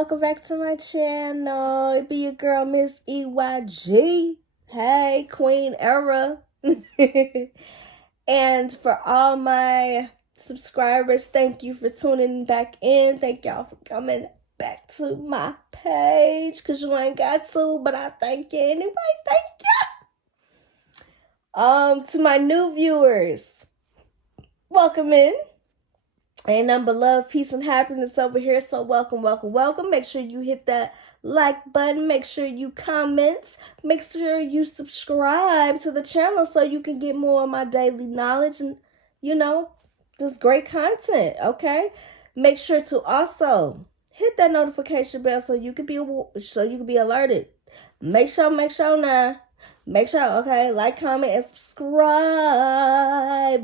welcome back to my channel. It be your girl, Miss EYG. Hey, Queen Era. And for all my subscribers, thank you for tuning back in. Thank y'all for coming back to my page. Because you ain't got to, but I thank you anyway. Thank you. To my new viewers, welcome in. Ain't nothing but love, peace, and happiness over here. So welcome, welcome, welcome. Make sure you hit that like button. Make sure you comment. Make sure you subscribe to the channel so you can get more of my daily knowledge and, this great content, okay? Make sure to also hit that notification bell so you can be alerted. Make sure now. Make sure, okay, like, comment, and subscribe.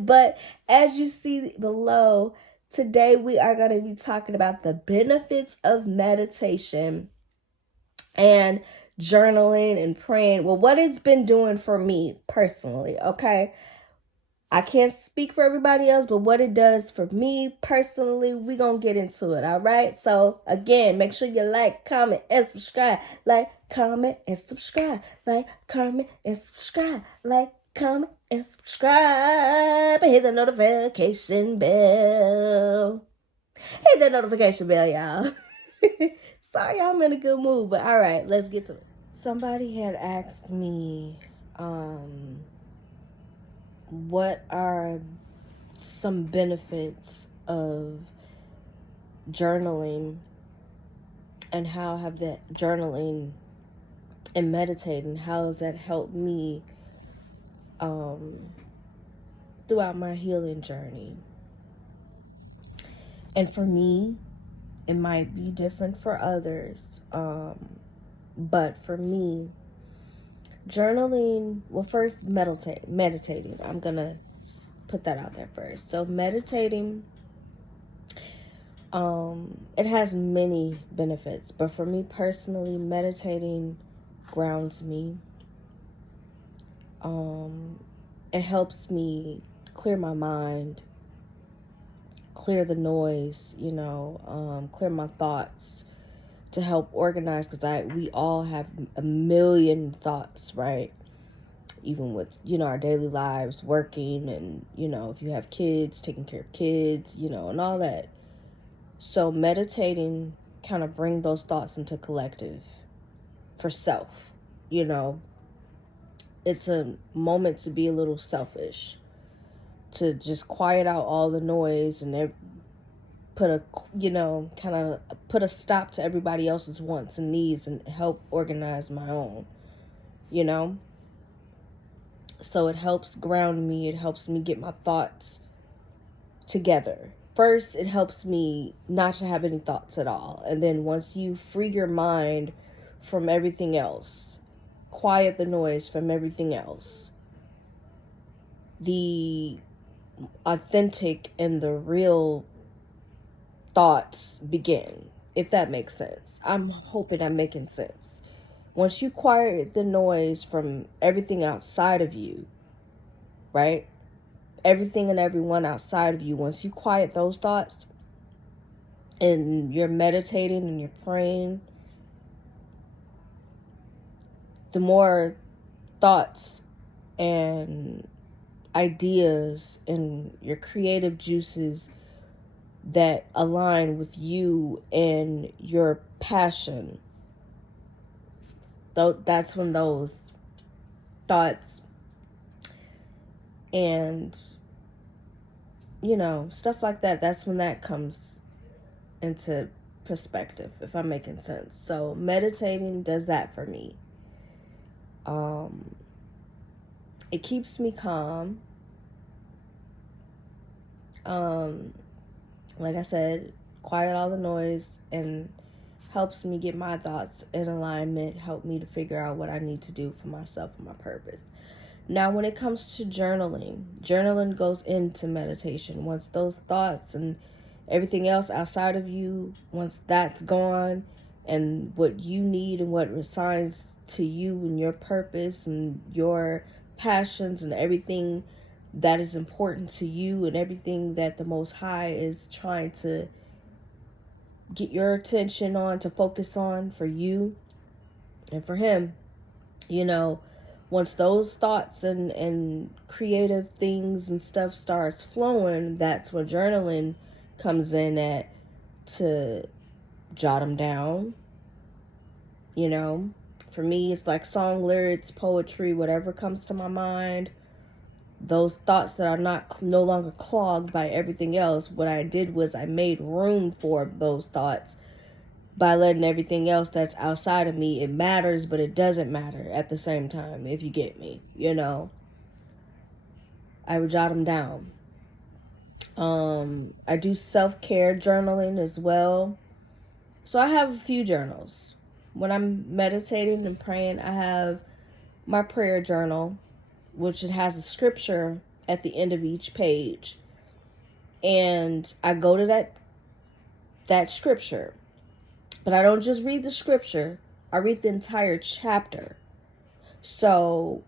But as you see below, today we are going to be talking about the benefits of meditation and journaling and praying. Well, what it's been doing for me personally, okay? I can't speak for everybody else, but what it does for me personally, we're going to get into it, all right? So, again, make sure you like, comment, and subscribe. Like, comment, and subscribe. Like, comment, and subscribe. Like, comment, and subscribe. And hit the notification bell. Hit that notification bell, y'all. Sorry, I'm in a good mood, but all right, let's get to it. Somebody had asked me, what are some benefits of journaling and how have that journaling and meditating, how has that helped me throughout my healing journey? And for me, it might be different for others, but for me, journaling, well, first meditating. I'm gonna put that out there first. So meditating, it has many benefits, but for me personally, meditating grounds me. It helps me clear my mind, clear the noise, clear my thoughts, to help organize, because we all have a million thoughts, right? Even with, our daily lives, working, and, if you have kids, taking care of kids, and all that. So meditating kind of bring those thoughts into collective for self, It's a moment to be a little selfish, to just quiet out all the noise and put a stop to everybody else's wants and needs and help organize my own, So it helps ground me. It helps me get my thoughts together. First, it helps me not to have any thoughts at all. And then once you free your mind from everything else, quiet the noise from everything else, the authentic and the real thoughts begin, if that makes sense. I'm hoping I'm making sense. Once you quiet the noise from everything outside of you, right? Everything and everyone outside of you, once you quiet those thoughts and you're meditating and you're praying, the more thoughts and ideas and your creative juices that align with you and your passion, that's when those thoughts and stuff like that's when that comes into perspective, if I'm making sense. So meditating does that for me. It keeps me calm. Like I said, quiet all the noise and helps me get my thoughts in alignment, help me to figure out what I need to do for myself and my purpose. Now, when it comes to journaling goes into meditation. Once those thoughts and everything else outside of you, once that's gone, and what you need and what assigns to you and your purpose and your passions and everything that is important to you and everything that the Most High is trying to get your attention on, to focus on for you and for him. Once those thoughts and creative things and stuff starts flowing, that's where journaling comes in at, to jot them down. For me, it's like song lyrics, poetry, whatever comes to my mind. Those thoughts that are no longer clogged by everything else. What I did was I made room for those thoughts by letting everything else that's outside of me, it matters, but it doesn't matter at the same time, if you get me. I would jot them down. I do self-care journaling as well. So I have a few journals. When I'm meditating and praying, I have my prayer journal, which it has a scripture at the end of each page. And I go to that scripture. But I don't just read the scripture, I read the entire chapter. So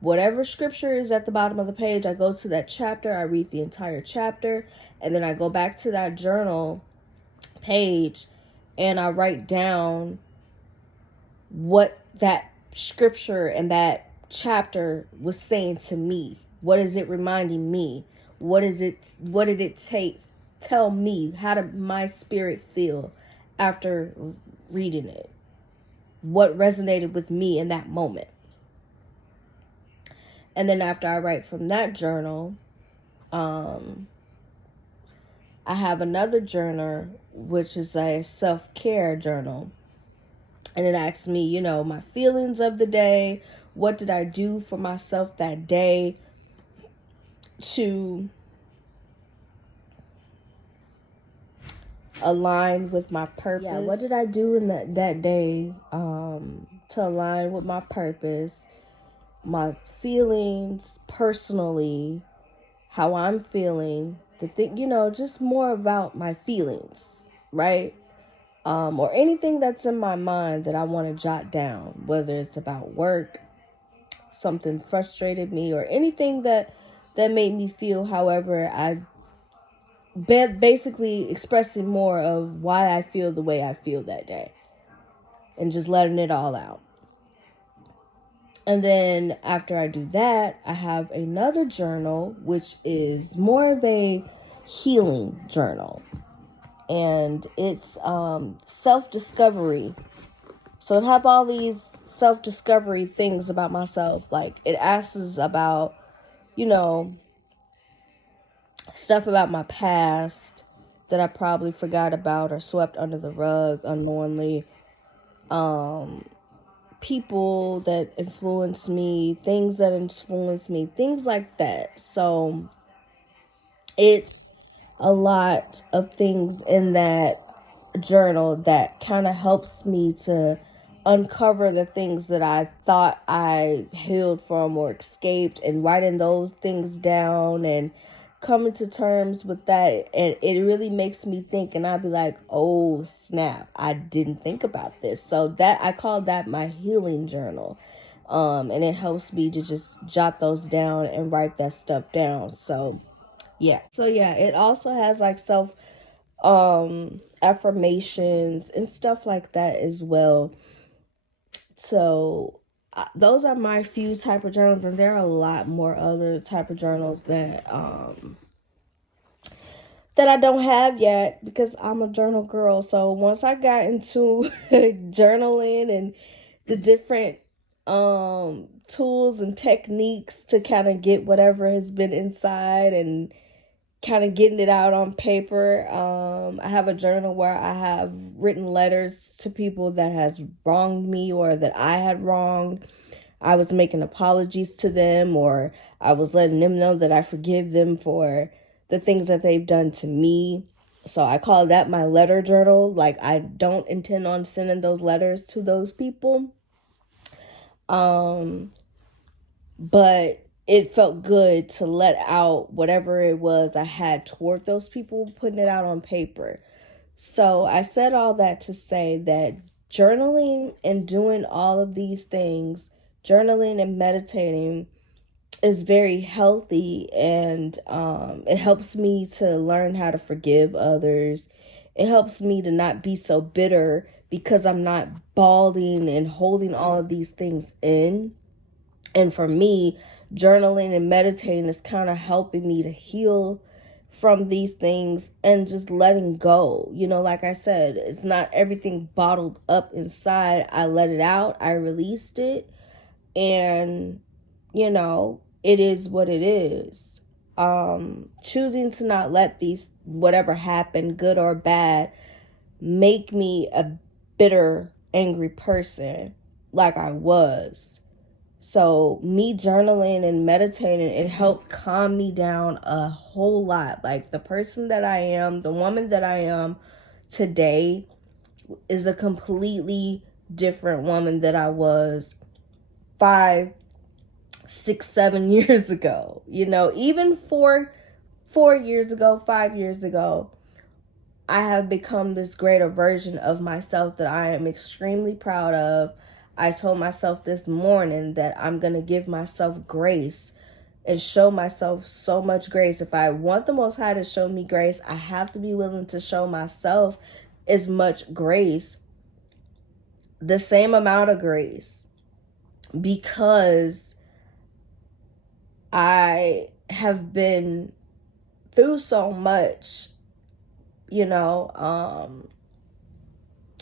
whatever scripture is at the bottom of the page, I go to that chapter, I read the entire chapter, and then I go back to that journal page and I write down what that scripture and that chapter was saying to me. What is it reminding me? What did it tell me? How did my spirit feel after reading it? What resonated with me in that moment? And then after I write from that journal, I have another journal, which is a self-care journal. And it asks me, my feelings of the day. What did I do for myself that day to align with my purpose? Yeah, what did I do in that day to align with my purpose, my feelings personally, how I'm feeling, just more about my feelings, right? Or anything that's in my mind that I want to jot down, whether it's about work, something frustrated me, or anything that made me feel however I basically expressing more of why I feel the way I feel that day and just letting it all out. And then after I do that, I have another journal, which is more of a healing journal. And it's self-discovery. So it have all these self-discovery things about myself. Like it asks about, stuff about my past that I probably forgot about or swept under the rug unknowingly. People that influence me, things that influence me, things like that. So it's a lot of things in that journal that kind of helps me to uncover the things that I thought I healed from or escaped, and writing those things down and coming to terms with that. And it really makes me think, and I'll be like, oh snap, I didn't think about this. So that I call that my healing journal. And it helps me to just jot those down and write that stuff down. So yeah, it also has like self affirmations and stuff like that as well. So those are my few type of journals, and there are a lot more other type of journals that I don't have yet because I'm a journal girl. So once I got into journaling and the different tools and techniques to kind of get whatever has been inside and kind of getting it out on paper. I have a journal where I have written letters to people that has wronged me or that I had wronged. I was making apologies to them, or I was letting them know that I forgive them for the things that they've done to me. So I call that my letter journal. Like I don't intend on sending those letters to those people. But it felt good to let out whatever it was I had toward those people, putting it out on paper. So I said all that to say that journaling and doing all of these things, journaling and meditating, is very healthy, and it helps me to learn how to forgive others. It helps me to not be so bitter because I'm not balding and holding all of these things in. And for me, journaling and meditating is kind of helping me to heal from these things and just letting go. You know, like I said, it's not everything bottled up inside. I let it out, I released it, and, you know, it is what it is. Choosing to not let these, whatever happened, good or bad, make me a bitter, angry person like I was. So me journaling and meditating, it helped calm me down a whole lot. Like the person that I am, the woman that I am today is a completely different woman that I was 5, 6, 7 years ago. You know, even 4 years ago, 5 years ago, I have become this greater version of myself that I am extremely proud of. I told myself this morning that I'm going to give myself grace and show myself so much grace. If I want the Most High to show me grace, I have to be willing to show myself as much grace, the same amount of grace, because I have been through so much, you know,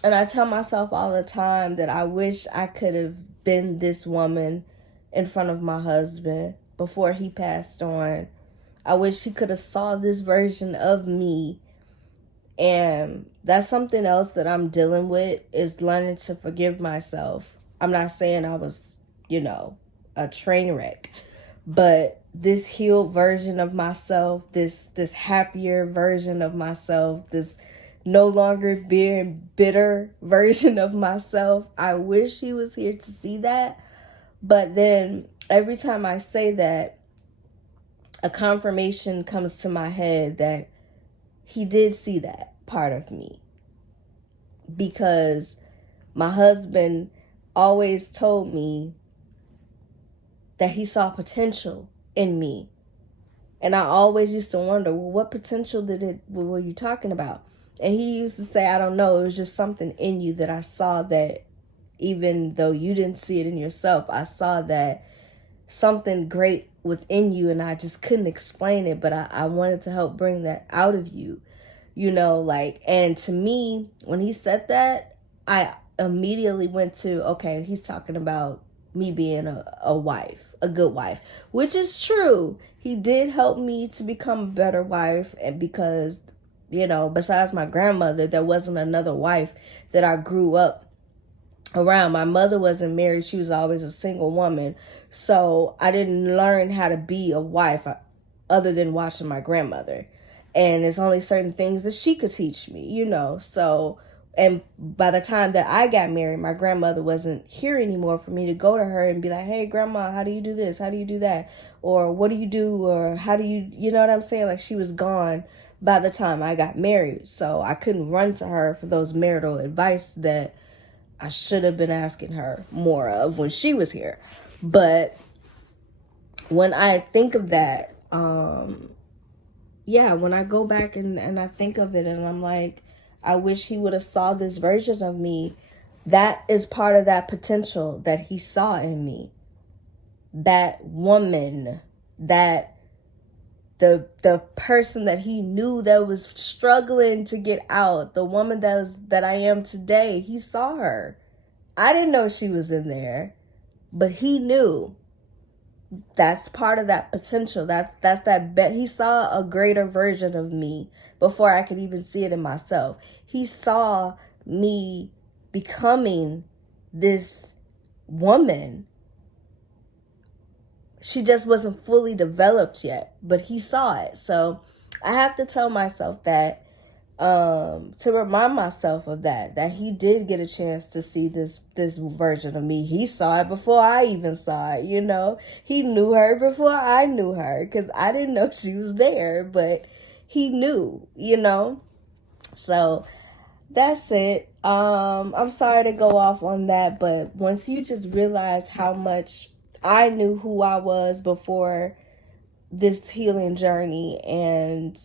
and I tell myself all the time that I wish I could have been this woman in front of my husband before he passed on. I wish he could have saw this version of me. And that's something else that I'm dealing with, is learning to forgive myself. I'm not saying I was, you know, a train wreck, but this healed version of myself, this happier version of myself, this no longer being bitter version of myself, I wish he was here to see that. But then every time I say that, a confirmation comes to my head that he did see that part of me, because my husband always told me that he saw potential in me. And I always used to wonder, well, what potential were you talking about? And he used to say, I don't know. It was just something in you that I saw, that even though you didn't see it in yourself, I saw that something great within you, and I just couldn't explain it, but I wanted to help bring that out of you, you know, like. And to me, when he said that, I immediately went to, okay, he's talking about me being a wife, a good wife, which is true. He did help me to become a better wife, and because, you know, besides my grandmother, there wasn't another wife that I grew up around. My mother wasn't married. She was always a single woman. So I didn't learn how to be a wife other than watching my grandmother. And it's only certain things that she could teach me, you know. So, and by the time that I got married, my grandmother wasn't here anymore for me to go to her and be like, hey, grandma, how do you do this? How do you do that? Or what do you do? Or how do you know what I'm saying? Like, she was gone by the time I got married. So I couldn't run to her for those marital advice that I should have been asking her more of when she was here. But when I think of that, yeah, when I go back and I think of it, and I'm like, I wish he would have saw this version of me. That is part of that potential that he saw in me. That woman, that the person that he knew that was struggling to get out, the woman that I am today, he saw her. I didn't know she was in there, but he knew. That's part of that potential. That's that bet. He saw a greater version of me before I could even see it in myself. He saw me becoming this woman. She just wasn't fully developed yet, but he saw it. So I have to tell myself that, to remind myself of that he did get a chance to see this version of me. He saw it before I even saw it, you know. He knew her before I knew her, because I didn't know she was there, but he knew, you know. So that's it. I'm sorry to go off on that, but once you just realize how much I knew who I was before this healing journey, and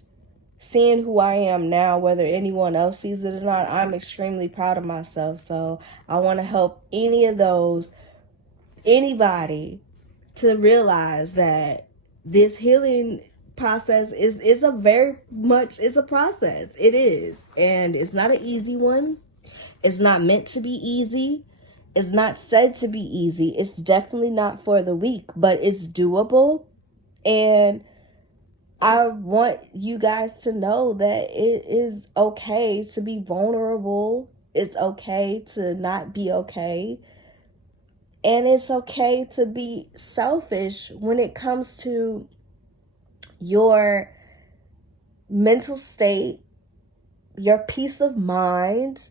seeing who I am now, whether anyone else sees it or not, I'm extremely proud of myself. So I want to help anybody to realize that this healing process is a very much, it's a process. It is. And it's not an easy one. It's not meant to be easy. It's not said to be easy. It's definitely not for the weak, but it's doable. And I want you guys to know that it is okay to be vulnerable. It's okay to not be okay. And it's okay to be selfish when it comes to your mental state, your peace of mind,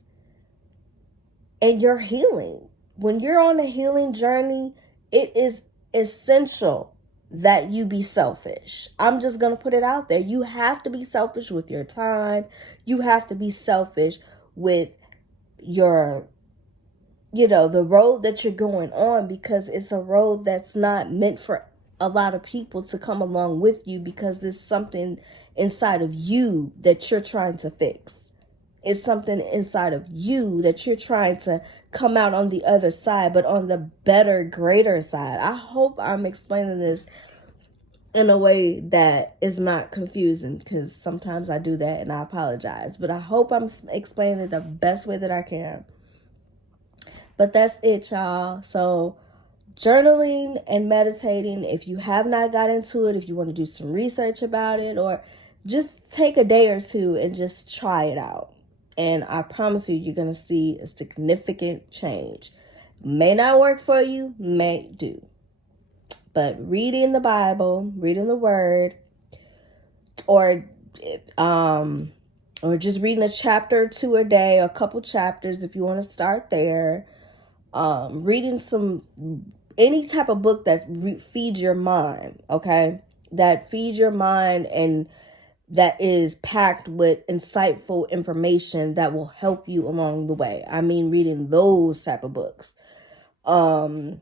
and your healing. When you're on a healing journey, it is essential that you be selfish. I'm just going to put it out there. You have to be selfish with your time. You have to be selfish with your, the road that you're going on, because it's a road that's not meant for a lot of people to come along with you, because there's something inside of you that you're trying to fix. It's something inside of you that you're trying to come out on the other side, but on the better, greater side. I hope I'm explaining this in a way that is not confusing, because sometimes I do that and I apologize. But I hope I'm explaining it the best way that I can. But that's it, y'all. So journaling and meditating, if you have not got into it, if you want to do some research about it, or just take a day or two and just try it out. And I promise you, you're going to see a significant change. May not work for you, may do. But reading the Bible, reading the Word, or just reading a chapter or two a day, a couple chapters if you want to start there. Reading any type of book that feeds your mind, okay? That feeds your mind and that is packed with insightful information that will help you along the way. I mean, reading those type of books. Daily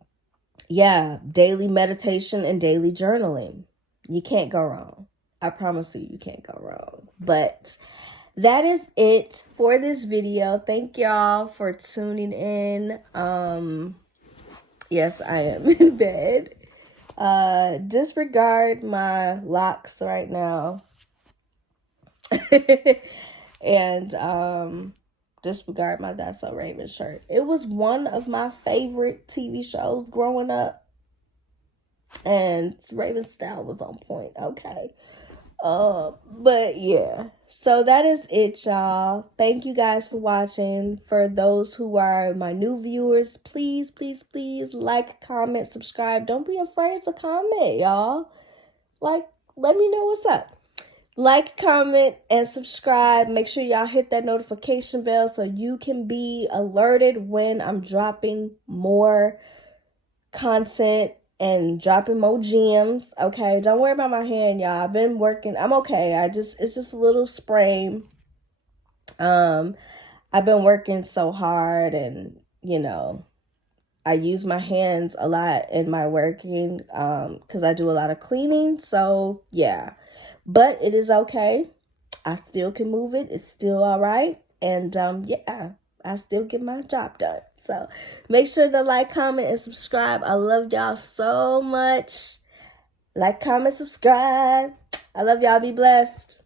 meditation and daily journaling. You can't go wrong. I promise you can't go wrong. But that is it for this video. Thank y'all for tuning in. Yes, I am in bed. Disregard my locks right now. And disregard my That's So Raven shirt. It was one of my favorite TV shows growing up, and Raven's style was on point. Okay. But yeah, so that is it, y'all. Thank you guys for watching. For those who are my new viewers, please, please, please like, comment, subscribe. Don't be afraid to comment, y'all. Like, let me know what's up. Like, comment, and subscribe. Make sure y'all hit that notification bell so you can be alerted when I'm dropping more content and dropping more gems. Okay, don't worry about my hand, y'all. I've been working. I'm okay. It's just a little sprain. I've been working so hard, and I use my hands a lot in my working because I do a lot of cleaning. So yeah, but it is okay. I still can move it. It's still all right. And yeah, I still get my job done. So make sure to like, comment, and subscribe. I love y'all so much. Like, comment, subscribe. I love y'all. Be blessed.